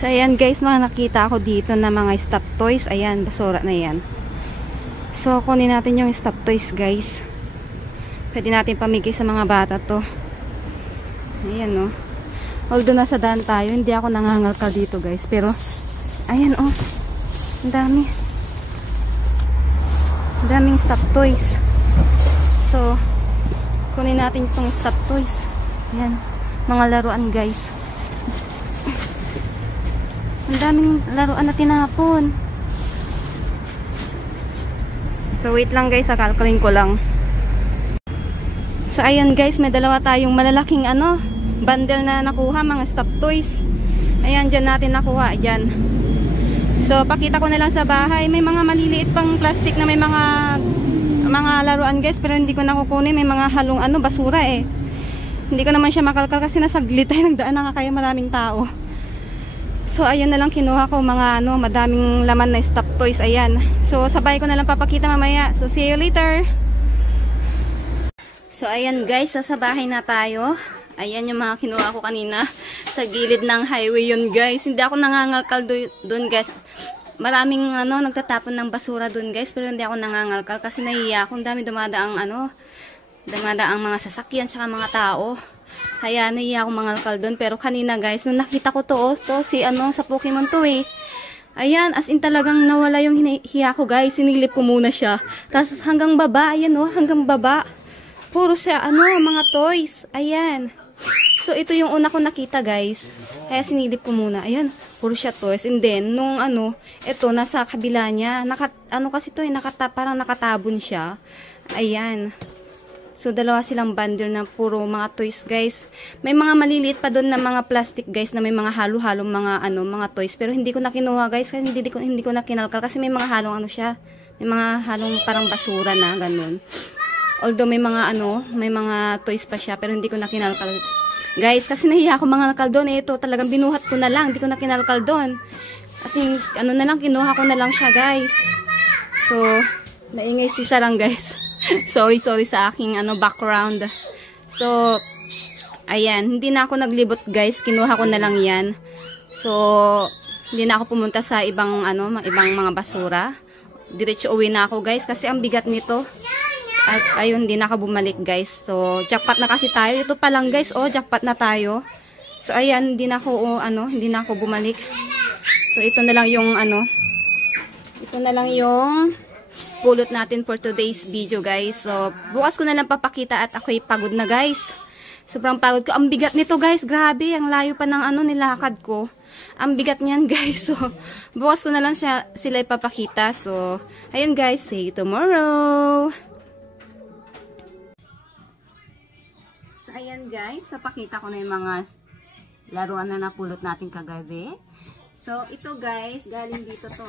So, ayan guys, mga nakita ako dito na mga stop toys. Ayan, basura na yan. So, kunin natin yung stop toys guys. Pwede natin pamigay sa mga bata to. Ayan o. Although nasa daan tayo, hindi ako nangangalkal dito guys. Pero, ayan o. Ang dami. Ang daming stop toys. So, kunin natin itong stop toys. Ayan. Mga laruan guys. Ang daming laruan na tinapon. So wait lang guys, kakalkalin ko lang. So ayan guys, may dalawa tayong malalaking bundle na nakuha, mga stop toys. Ayan, dyan natin nakuha, dyan. So pakita ko na lang sa bahay. May mga maliliit pang plastic na may mga laruan guys, pero hindi ko nakukunin. May mga halong basura eh. Hindi ko naman siya makalkal kasi nasaglit tayo ng daan na kaya maraming tao. So ayan na lang kinuha ko, mga madaming laman na stop toys. Ayan. So sabay ko na lang papakita mamaya. So see you later. So ayan guys, sa bahay na tayo. Ayan yung mga kinuha ko kanina. Sa gilid ng highway yun guys. Hindi ako nangangalkal doon guys. Maraming nagtatapon ng basura doon guys, pero hindi ako nangangalkal kasi nahiya akong dami dumadaang mga sasakyan saka mga tao. Kaya nahiya akong mangalkal doon. Pero kanina guys, nung nakita ko to sa Pokemon to eh. Ayan, as in talagang nawala yung hiya ko guys. Sinilip ko muna siya. Tapos hanggang baba, ayan hanggang baba. Puro siya mga toys. Ayan. So ito yung una ko nakita guys. Kaya sinilip ko muna. Ayan, puro siya toys. And then nung ito nasa kabila niya. Kasi to parang nakatabon siya. Ayan. So, dalawa silang bundle na puro mga toys, guys. May mga maliliit pa doon na mga plastic, guys, na may mga halo-halong mga toys. Pero hindi ko na kinuha, guys, kasi hindi ko na kinalkal. Kasi may mga halong siya. May mga halong parang basura na, ganun. Although may mga toys pa siya, pero hindi ko na kinalkal. Guys, kasi nahiya ako mga nakal doon. Ito, talagang binuhat ko na lang. Hindi ko na kinalkal doon. Kasi, na lang, kinuha ko na lang siya, guys. So, naingay si Sarang, guys. sorry sa aking background. So ayan, hindi na ako naglibot guys, kinuha ko na lang yan. So hindi na ako pumunta sa ibang mga basura. Diretso uwi na ako guys kasi ang bigat nito. At ayun, hindi na ako bumalik guys. So jackpot na kasi tayo. Ito pa lang guys, jackpot na tayo. So ayan, hindi na ako bumalik. So ito na lang yung pulot natin for today's video guys. So bukas ko na lang papakita at ako'y pagod na guys. Sobrang pagod ko. Ang bigat nito guys, grabe. Ang layo pa ng nilakad ko. Ang bigat niyan guys. So bukas ko na lang sila ipapakita. So ayun guys, see you tomorrow. So ayan guys, papakita ko na yung mga laruan na napulot natin kagabi. So ito guys, galing dito to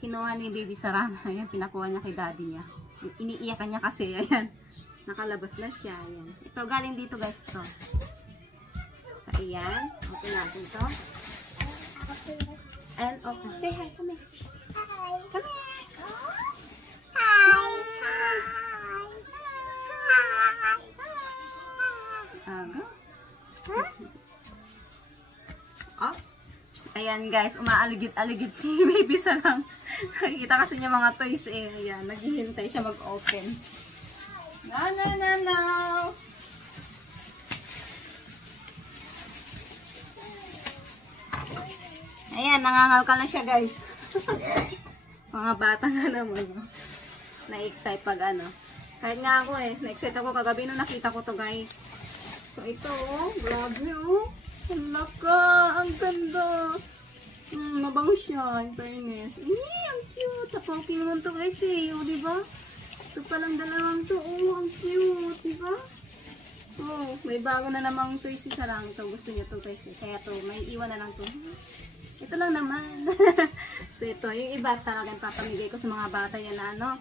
kinuha ni Baby Sarana. Ayan, pinakuha niya kay daddy niya. Iniiyakan niya kasi. Ayan. Nakalabas na siya. Ayan. Ito, galing dito guys. Ito. So, ayan. Open natin ito. And open. Say hi. Come here. Hi. Come here. Hi. Hi. Up. Ayan guys, umaaligid-aligid si Baby Sarang. Nakikita kasi niya mga toys eh. Ayan, naghihintay siya mag-open. No. Ayan, nangangalkal na siya guys. Mga bata nga naman. Na-excite pag Kahit nga ako na-excite ako kagabi nung nakita ko to guys. So ito grabe Ang laka, ang ganda. Mabango siya, in fairness. Ang cute. Sa Pokemon to guys diba? Ito palang dalawang to. Ang cute, diba? May bago na namang toy si Sarang. Ito, gusto niya to guys Kaya to, may iwan na lang to. Ito lang naman. So ito, yung iba talagang papamigay ko sa mga bata yan na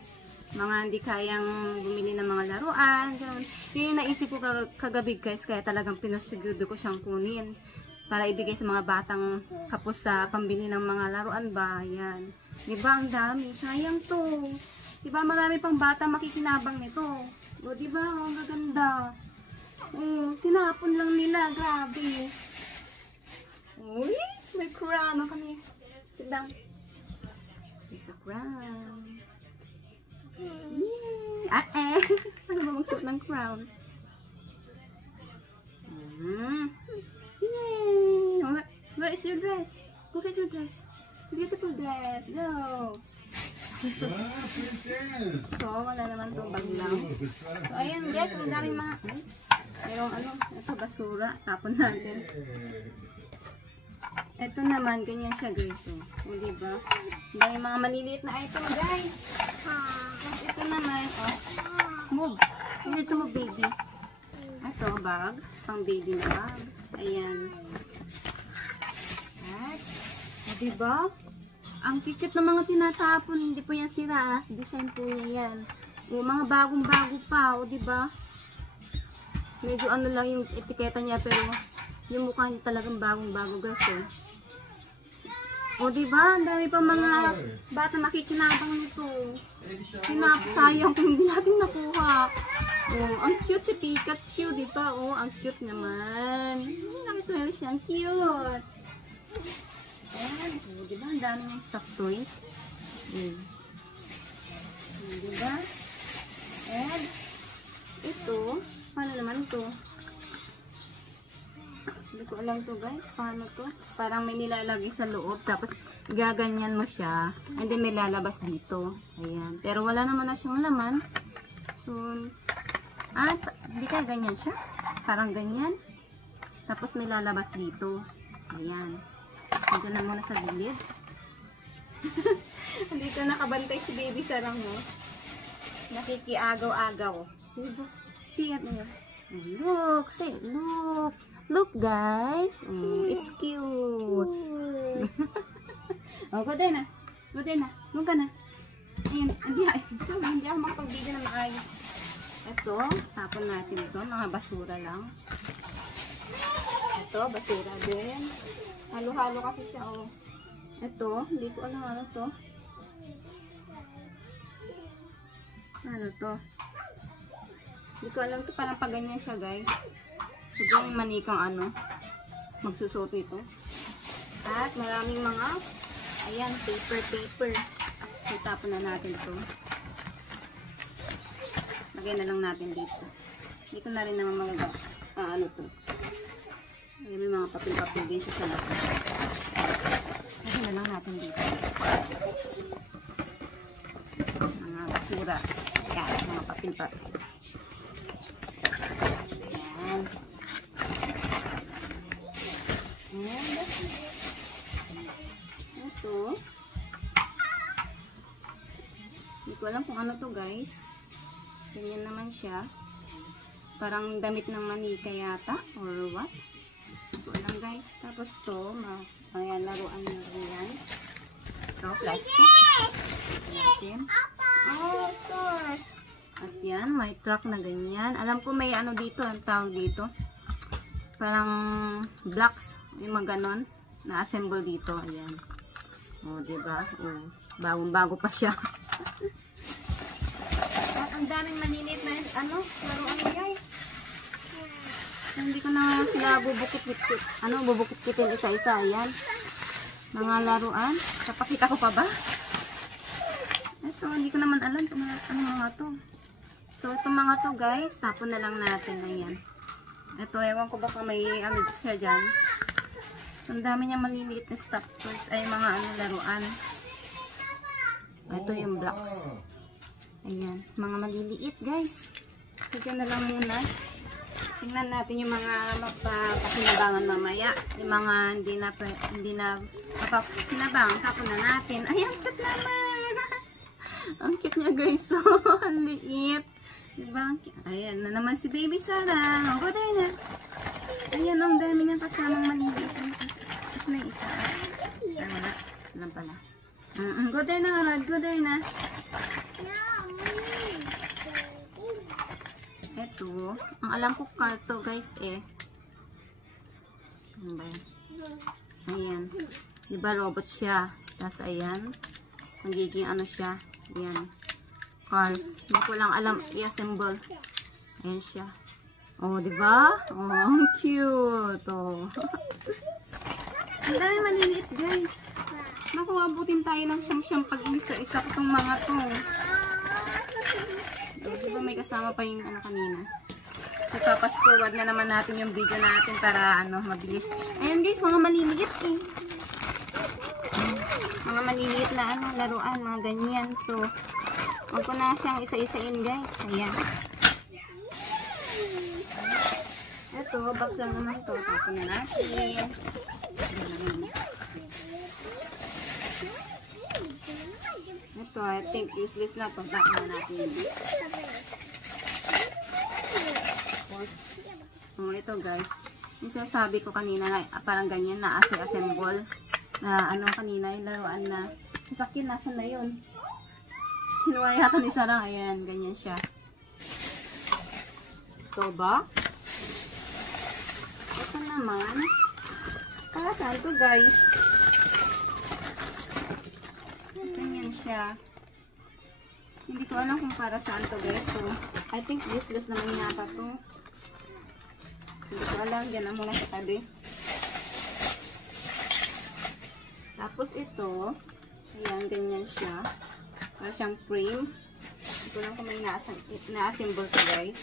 mga hindi kayang bumili ng mga laruan. Ganun. Yun yung naisip ko kagabi guys, kaya talagang pinasigudo ko siyang kunin para ibigay sa mga batang kapos sa pambili ng mga laruan ba. Yan. Diba ang dami? Sayang to. Diba marami pang bata makikinabang nito. Diba? Ang gaganda. Tinapon lang nila. Grabe. Uy! May crown. Kami. Sit down. There's a crown. Yay! Ano ba magsuot ng crown? Yay! Where is your dress? Look at your dress. Beautiful dress. Go! Wow, princess! So, wala naman itong baglaw. So, ayan guys, ang daming mga... Merong ano, ito basura. Tapon natin. Ito naman, ganyan siya guys. O, diba? Ang daming mga maliliit na item guys. Tapos ito naman, move. Hindi ito mo baby. Ito, bag. Pang baby na bag. Ayan. At, diba? Ang cute ng mga tinatapon. Hindi po yan sira. Design po niya yan. O, mga bagong-bago pa. O, diba? Medyo ano lang yung etiketa niya. Pero, yung mukha niya talagang bagong-bago guys. O, diba? Ang dami pa mga bata makikinabang nito. Sayang kung hindi natin nakuha. Oh, ang cute si Pikachu, di ba? Oh, ang cute naman. Nakismell siya. Ang cute. Ayan. Oh, di ba? Ang dami niyang stuffed toys. Di ba? And, ito, paano naman ito? Hindi ko alam to guys. Paano to? Parang may nilalagay sa loob. Tapos, gaganyan mo siya. And then, may lalabas dito. Ayan. Pero wala naman na siyang laman. So, hindi ka ganyan siya. Parang ganyan. Tapos may lalabas dito. Ayan. Diyan na muna sa gilid. Dito nakabantay si baby sarang mo. Nakikiagaw-agaw. See it. Look. Say, look. Look guys. It's cute. Oh, go there na. Go there na. Doon ka na. Ayan. Hindi ako makapag-video na maayos. Ito, tapon natin ito. Mga basura lang. Ito, basura din. Halo-halo kasi siya, oh. Ito, hindi ko alam ano to. Ano to? Hindi ko alam to. Parang paganyan siya, guys. Siguro may manikang ano. Magsusuot ito. At maraming mga, ayan, paper. Itapon na natin ito. Lagay na lang natin dito. Hindi ko na rin naman magagawa. Ano to? May mga papel-papel din siya sa loob. Lagay na lang natin dito. Mga basura. Yan, mga papel-papel. Yan. Ayan. Ito. Hindi ko alam kung ano to guys. Ganyan naman siya. Parang damit ng manika yata. Or what? Ito lang guys. Tapos to. Ayan, laruan nyo yan. Ito, plastic. Ayan. Oh, of course. At yan, may truck na ganyan. Alam ko may ano dito. Ang tawag dito. Parang blocks. Yung mga ganon. Na-assemble dito. Ayan. O, diba? O, bagong-bago pa siya. Ang daming malilit na laruan guys. Hindi ko na sila bubukit-kitin isa-isa. Ayan. Mga laruan. Kapakita ko pa ba? Ito, hindi ko naman alam ano mga to. So, itong mga to guys, tapon na lang natin. Ayan. Ito, ewan ko baka may siya dyan. Ang dami niya maliliit na stuff toys. Ay, mga laruan. Ito yung blocks. Ayan, mga maliliit guys. Sige na lang muna. Tingnan natin yung mga mapapakinabangan mamaya. Yung mga hindi na mapapakinabangan. Tapon na natin. Ayan, cute naman. Ang cute niya guys. So, ang liit. Diba? Ayan na naman si baby Sarah. O, go there na. Ayan, ang dami niya kasamang maliliit. Tapos na isa. Wala. Alam pala. Go there na, Rod. Go there na. Ito, ang alam ko car to guys ano ba yan? Ayan, diba robot siya, tapos ayan magiging ano siya, ayan cars, hindi ko lang alam i-assemble. Ayan siya, oh diba? Oh, cute. Oh. Ang dami maliliit guys. Naku, abutin tayo ng siyam-siyam pag isa-isa ko itong mga to. Diba may kasama pa yung ano kanina. So, papas forward na naman natin yung video natin para ano, mabilis. Ayan guys, mga maliliit eh. Mga maliliit na ano, laruan, mga ganyan. So, huwag ko na siyang isa-isain guys. Ayan. Ito, box lang naman to. Tapon na natin. Ito, I think useless na to. Tapon na natin. Oh, ito guys. Yung sinasabi ko kanina na parang ganyan na assemble. Na ano kanina yung laruan na sasakyan, nasa na yun. Kinuha yata ni Sarah. Ayan, ganyan siya. Ito ba? Ito naman. Para saan to guys? Ganyan siya. Hindi ko alam kung para saan to guys. So, I think useless naman yata to. Hindi ko alam. Diyan na muna sa tabi. Tapos ito, ayan, ganyan siya. Para siyang frame. Ito lang kung may na-assemble to guys.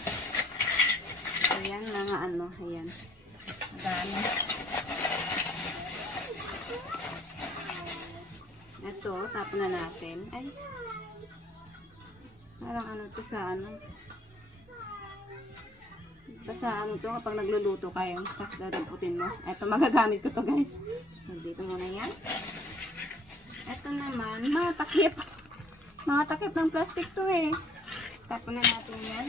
Ayan, mga ano, ayan. Madami. Ito, tapon na natin. Ay, parang ano to sa ano. Basta ano to, kapag nagluluto kayo, tapos dadamputin mo. Ito, magagamit ko to guys. Dito muna yan. Ito naman, mga takip. Mga takip ng plastic to eh. Tapon na natin yan.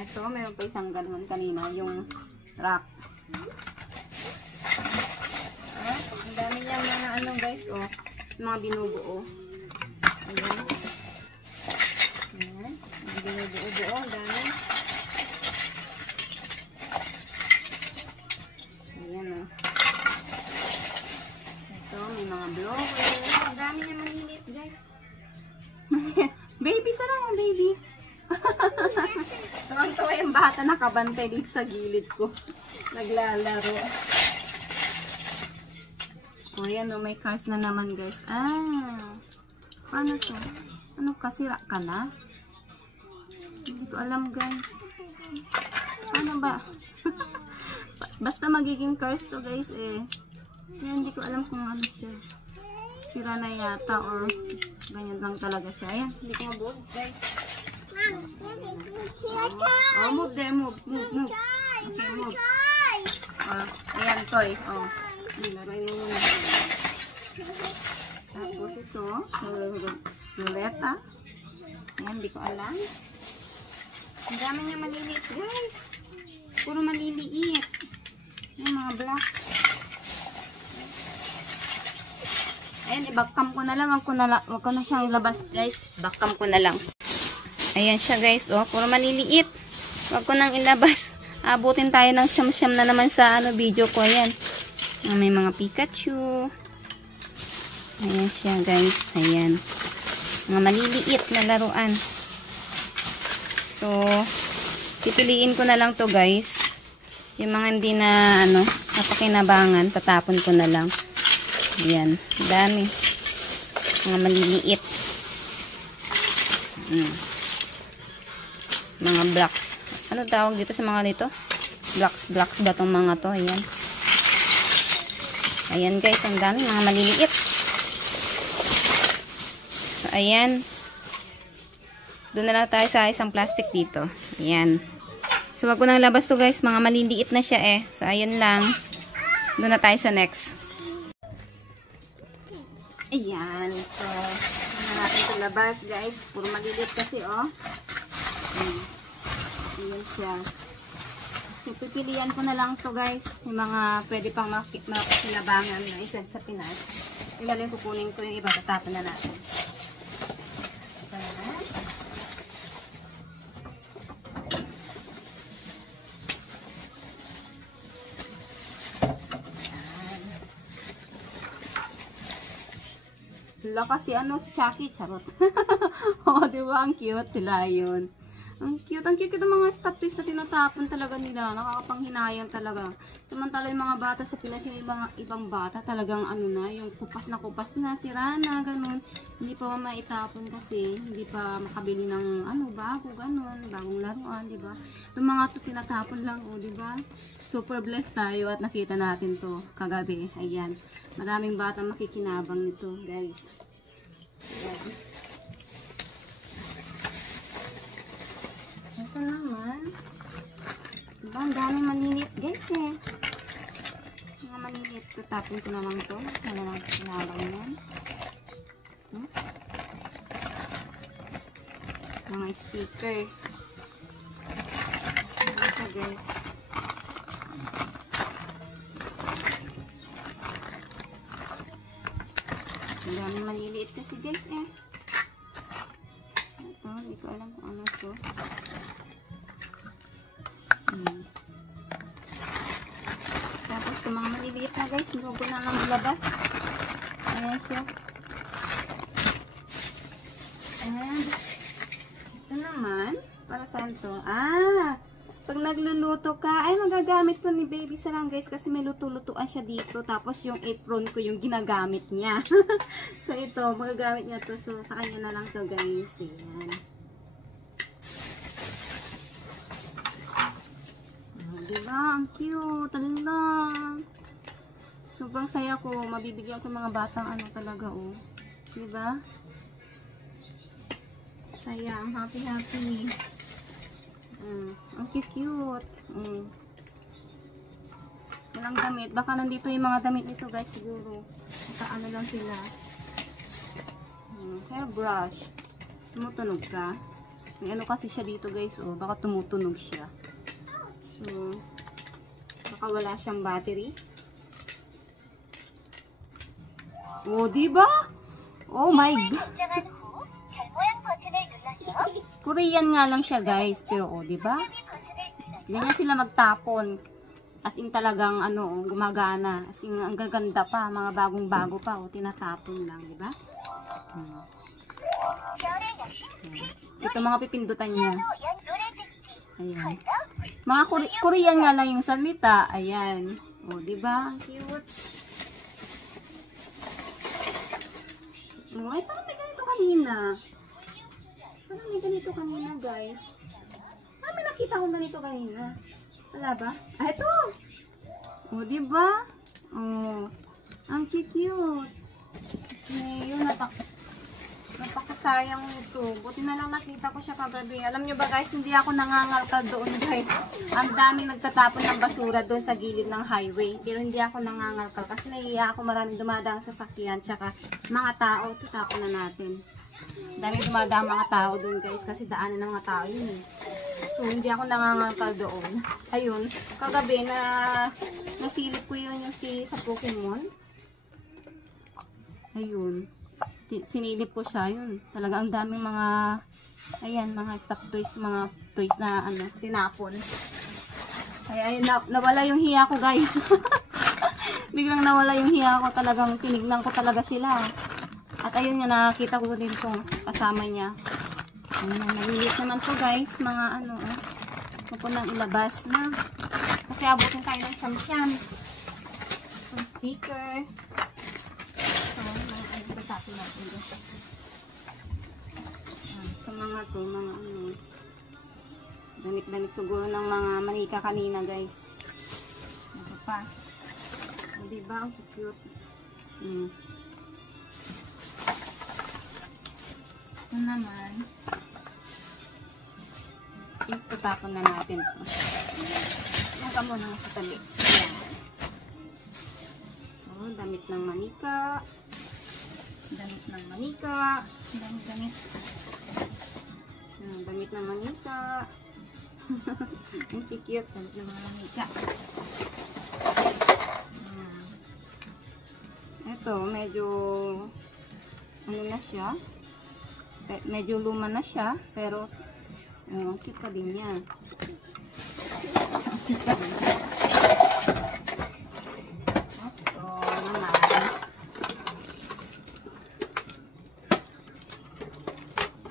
Ito, meron pa isang ganun kanina, yung rack. Ang dami niyang mga ano guys, oh. Mga binubuo. Ayan. Ayan. Mga binubuo-buo, ang dami. Ayan oh. Ito, may mga blower. Ang dami niya maliliit guys. Baby, sarang baby. Tuwang-tuwa yung bata nakabantay dito sa gilid ko. Naglalaro. O yan o, may cars na naman guys. Ah, paano to? Ano, kasira ka na? Hindi ko alam guys. Paano ba? Basta magiging cars to guys eh. Yan, hindi ko alam kung ano siya. Sira na yata or ganyan lang talaga siya. Ayan, hindi ko mabuo guys. Oh, move there, move. Okay, move. Ayan, toy. Oh, laruin mo muna. Tapos ito, ruleta. Ayan, hindi ko alam. Ang dami niya maliliit, guys. Puro maliliit. Yung mga black. Ayan, i-backcam ko na lang. Wag ko na siyang ilabas, guys. Backcam ko na lang. Ayan siya guys, oh, puro maliliit. Wag ko nang ilabas. Abutin tayo ng siyam-siyam na naman sa ano, video ko. Ayan. May mga Pikachu. Ayan siya guys. Ayan. Mga maliliit na laruan. So, pipiliin ko na lang to guys. Yung mga hindi na, ano, napakinabangan, tatapon ko na lang. Ayan. Dami. Mga maliliit. Mga blocks. Ano tawag dito sa mga dito? Blocks ba itong mga to? Ayan. Ayan guys, ang dami. Mga maliliit. So, ayan. Doon na lang tayo sa isang plastic dito. Ayan. So, wag ko nang labas to guys. Mga maliliit na siya eh. So, ayan lang. Doon na tayo sa next. Ayan. So, na natin ito labas guys. Puro maliliit kasi oh. Ayan siya. So, pipilian ko na lang to guys. Yung mga pwede pang makakinabangan na isa sa Pinas. Ilalim kukunin ko yung iba. Tatapon na natin. Ito na. Wala kasi ano si Chucky. Charot. Oh, diba? Ang cute sila yun. Ang cute. cute. Ang cute ng mga stop toys na tinatapon talaga nila. Nakakapanghinayang talaga. Samantala yung mga bata sa Pinas, yung ibang bata talagang ano na, yung kupas na, sira na, ganun. Hindi pa maitapon kasi hindi pa makabili ng ano, bago, ganun, bagong laruan, di ba? Yung mga to tinatapon lang, oh, di ba? Super blessed tayo at nakita natin to kagabi. Ayan. Maraming bata makikinabang nito, guys. Ayan. Ito naman. Diba, ang daming maninit, guys, eh. Mga maninit. Tatapin ko na lang ito. Wala lang kinabang yan. Mga sticker. Ito, guys. Ang daming maliliit kasi, guys, eh. Ito, hindi ko alam kung ano ito. Tapos itong mga maliliit na, guys, hindi ko na lang ilabas. Ayan siya. And ito naman, para saan to? Pag nagluluto ka, ay magagamit to ni baby sarang, guys, kasi may luto-lutuan siya dito. Tapos yung apron ko yung ginagamit niya. So ito, magagamit niya to. So sa kanya na lang to, guys. Ayan. Diba? Ang cute. Talaga. Sobrang saya ko. Mabibigyan ko mga batang ano talaga, oh. Diba? Saya. Ang happy-happy. Ang cute. Walang damit. Baka nandito yung mga damit nito, guys, siguro. Baka ano lang sila. Hairbrush. Tumutunog ka. May ano kasi siya dito, guys, oh. Baka tumutunog siya. So, baka wala siyang battery. Oh, diba? Oh my God. Korean nga lang siya, guys. Pero, oh, diba? Ganyan sila magtapon. As in talagang, ano, gumagana. As in, ang gaganda pa. Mga bagong-bago pa, oh. Tinatapon lang, diba? Ito mga pipindutan niya. Ayan. Mga Korean nga lang yung salita. Ayan. O, diba? Cute. O, ay, parang may ganito kanina. Parang may ganito kanina, guys. Parang may nakita kong ganito kanina. Wala ba? Ito! O, diba? O, ang cute. Yun, napakasayang ito. Buti na lang nakita ko siya kagabi. Alam nyo ba, guys, hindi ako nangangalkal doon, guys. Ang dami nagtatapon ng basura doon sa gilid ng highway. Pero hindi ako nangangalkal kasi nahiya ako, maraming dumadaang sasakyan. Tsaka mga tao, tutapon na natin. Dami dumadaang mga tao doon, guys, kasi daanan ng mga tao yun, eh. So, hindi ako nangangalkal doon. Ayun, kagabi na nasilip ko yun yung sa Pokemon. Ayun. Sinilip ko siya, yun. Talaga ang daming mga, ayan, mga stock toys, mga toys na, ano, tinapon. Ay, ayun, nawala yung hiya ko, guys. Biglang nawala yung hiya ko, talagang tinignan ko talaga sila. At ayun nga, nakakita ko din itong kasama niya. Ayun, nalilit naman to, guys, mga, ano, mapunang ilabas na. Kasi abutin tayo ng siyam-siyam. Yung sticker. Tapos natin ito. Sa mga to, mga ano, damit-damit siguro ng mga manika kanina, guys. Ito pa. O, diba? Ang cute. Ito naman. Itapon na natin ito. Ang kamo na sa tabi. Ayan. O, damit ng manika. Damit ng manika. Damit ng manika. Ang cute. Damit ng mga manika. Ito, medyo ano na siya. Medyo luma na siya. Pero, cute pa din niya. Cute pa din siya.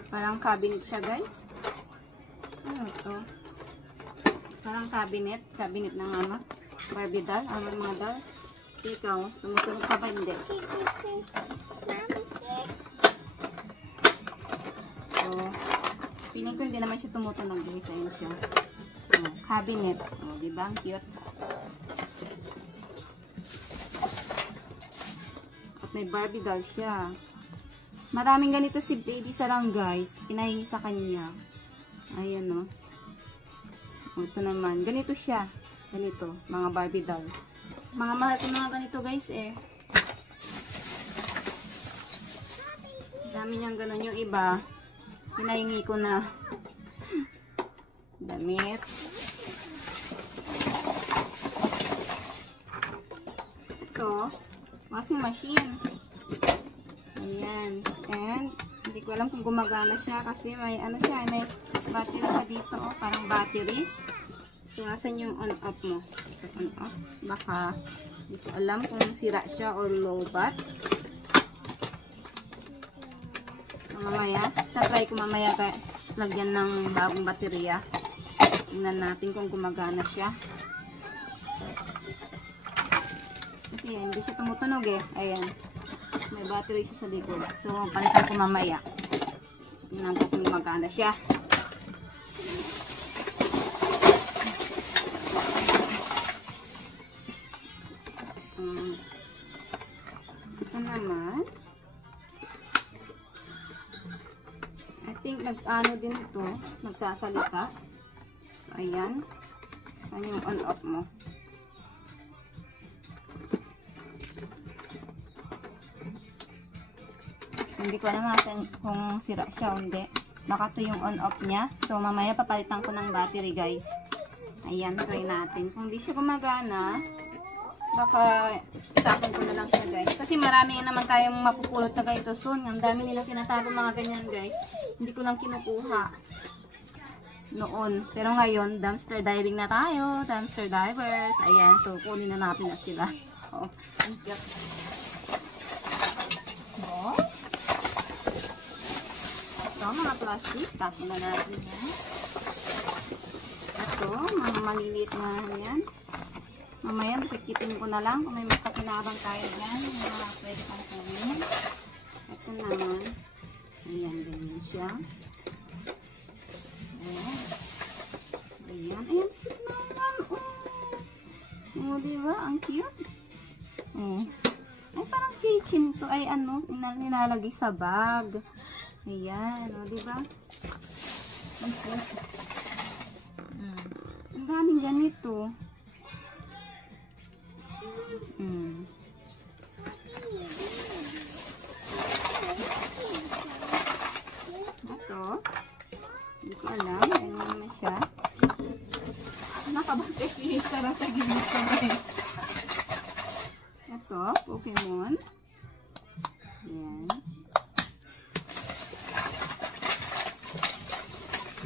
Parang cabinet siya, guys. Ito. Parang cabinet. Cabinet ng ano. Barbie doll. Ano mga doll. Ikaw, tumutunog ka ba? Hindi. So, piling ko hindi naman siya tumutunog guys. Ayun siya. Cabinet. Diba? Ang cute. At may Barbie doll siya. Maraming ganito si Baby Sarang guys. Pinahingi sa kanya. Ayan o. Ito naman. Ganito siya. Ganito. Mga Barbie doll. Mga mahal ko mga ganito guys eh. Dami niyang ganun. Yung iba, pinahingi ko na. Damit. Ito. Washing machine. Ayan. And, hindi ko alam kung gumagana siya kasi may ano siya, may battery siya dito. Oh, parang battery. So, nasan yung on-off mo? On-off. Baka, hindi ko alam kung sira siya or low-bat. So, mamaya, try ko mamaya lagyan ng bagong baterya. Tingnan natin kung gumagana siya. Kasi hindi siya tumutunog eh. Ayan. May battery siya sa likod. So, palitan ko mamaya. Tingnan ko kung gumagana siya. Ito naman. I think nag-ano din ito. Nagsasalita. So, ayan. Ayan yung on-off mo. Hindi ko alam kung sira siya o hindi. Baka ito yung on-off niya. So, mamaya papalitan ko ng battery, guys. Ayan, try natin. Kung di siya gumagana, baka itapon ko na lang siya, guys. Kasi marami naman tayong mapupulot na ganito soon. Ang dami nila tinatago mga ganyan, guys. Hindi ko lang kinukuha noon. Pero ngayon, dumpster diving na tayo. Dumpster divers. Ayan, so kunin na natin na sila. Oh, ang cute. Oh. Ito, mga plastic. Tapos na natin yan. Ito, mga maliliit na yan. Mamaya, bukit-kitin ko na lang kung may makakinabang tayo dyan. Mga pwede pang kunin. Ito naman. Ayan, ganyan siya. Ayan. Ayan. Ayan, cute naman. Oh, diba? Ang cute. Oh. Ay, parang kitchen to. Ay, ano, nilalagay sa bag. Ayan, o, diba? Ang cute. Ang daming ganito. Ito. Hindi ko alam. Ano naman siya. Nakabagay siya. Sarang sa gilid ko guys. Ito. Pokemon. Ayan.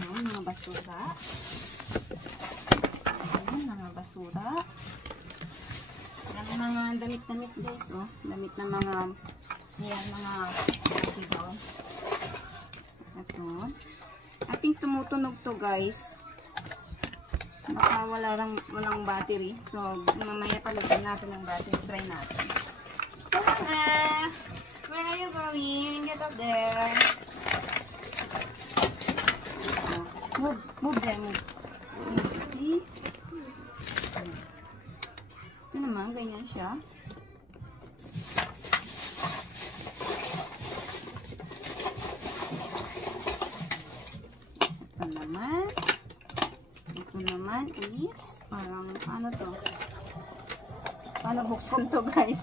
Ayan. Mga basura. Ayan. Mga basura. Ayan. Mga damit-damit guys. Oh. Damit na mga ayan. Mga diba? Ito. Ating tumutunog to guys. Baka walang battery. So, mamaya palagyan natin ng battery. Try natin. Where are you going? Get up there. Move there. Move. Okay. Ito naman, ganyan siya. Ito naman is parang ano to? Paano buksan to guys?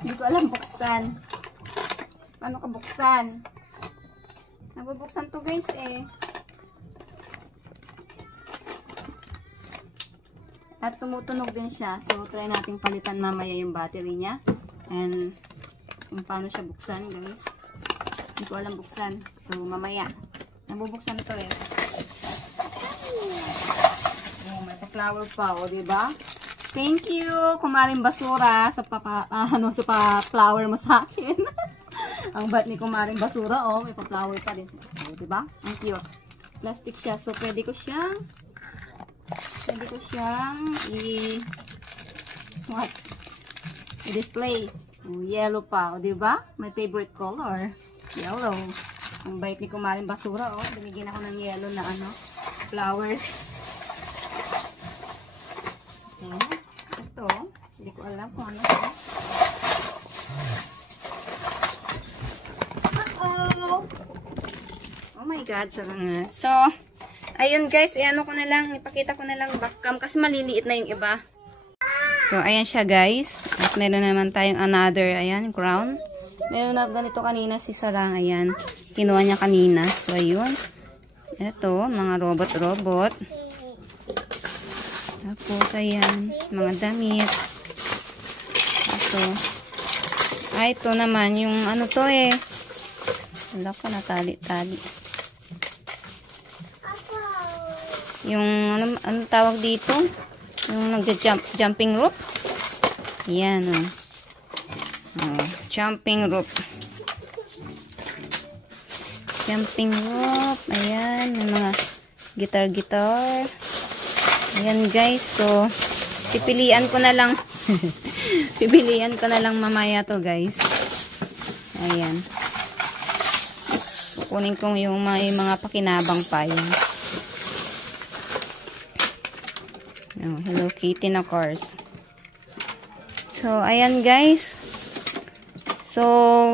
Hindi ko alam buksan. Paano ka buksan? Nabubuksan to guys eh. At tumutunog din siya. So try nating palitan mamaya yung battery niya. And kung paano siya buksan guys. Hindi ko alam buksan. So mamaya. Nabubuksan ito eh. Oh, may pa-flower pa, o, diba? Thank you, Kumaring Basura, sa pa-flower mo sa akin. Ang bat ni Kumaring Basura, oh, may pa-flower pa din. O, diba? Ang cute. plastic siya. So, pwede ko siyang i-display. Oh, yellow pa. O, diba? My favorite color. Yellow. Ang bait ni Kumaring Basura. Oh, binigyan ako ng yellow na flowers. Okay. Ito. Hindi ko alam kung ano ito. Oh my God, sarang nga. So, ayun guys, ipakita ko na lang backcam kasi maliliit na yung iba. So, ayan siya guys. At meron naman tayong another, ayan, crown. Meron na ganito kanina si Sarang, ayan. Kinuha niya kanina. So, ayun. Ito, mga robot-robot. Tapos, ayan, mga damit. Ito. Ito naman, yung ano to eh. Wala ko, natali-tali. Yung, ano tawag dito? Yung nagja-jumping rope. Ayan, oh. Oh, jumping rope. Jumping rope. Ayan, may mga guitar-guitar. Ayan, guys. So, pipilian ko na lang. Pipilian ko na lang mamaya to, guys. Ayan. Kukunin ko yung mga pakinabang pa yan. Oh, Hello Kitty na cars. So, ayan guys. So,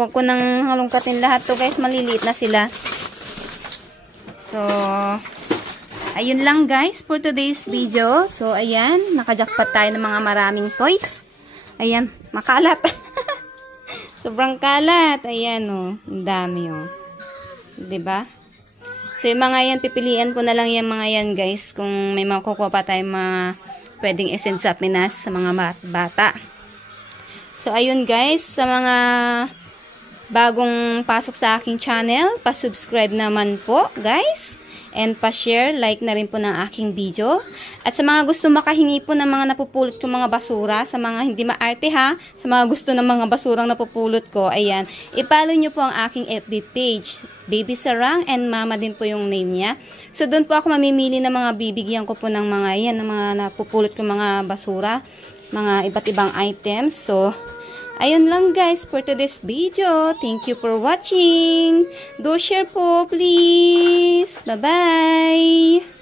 wag ko nang halongkatin lahat to guys. Maliliit na sila. So, ayun lang guys for today's video. So, ayan. Nakajackpot tayo ng mga maraming toys. Ayan. Makalat. Sobrang kalat. Ayan oh. Ang dami oh. Diba? So, yung mga yan, pipilian ko na lang yung mga yan, guys. Kung may makukuha pa tayong mga pwedeng isend sa Pinas sa mga bata. So, ayun, guys. Sa mga bagong pasok sa aking channel, pa-subscribe naman po, guys. And pa-share, like na rin po ng aking video. At sa mga gusto makahingi po ng mga napupulot kong mga basura, sa mga hindi maarte ha, sa mga gusto ng mga basurang napupulot ko, ayan, i-follow nyo po ang aking FB page. Baby Sarang and Mama din po yung name niya. So, doon po ako mamimili ng mga bibigyan ko po ng mga, yan, ng mga napupulot kong mga basura, mga iba't ibang items. So, ayun lang guys for today's video. Thank you for watching. Do share po please. Bye-bye.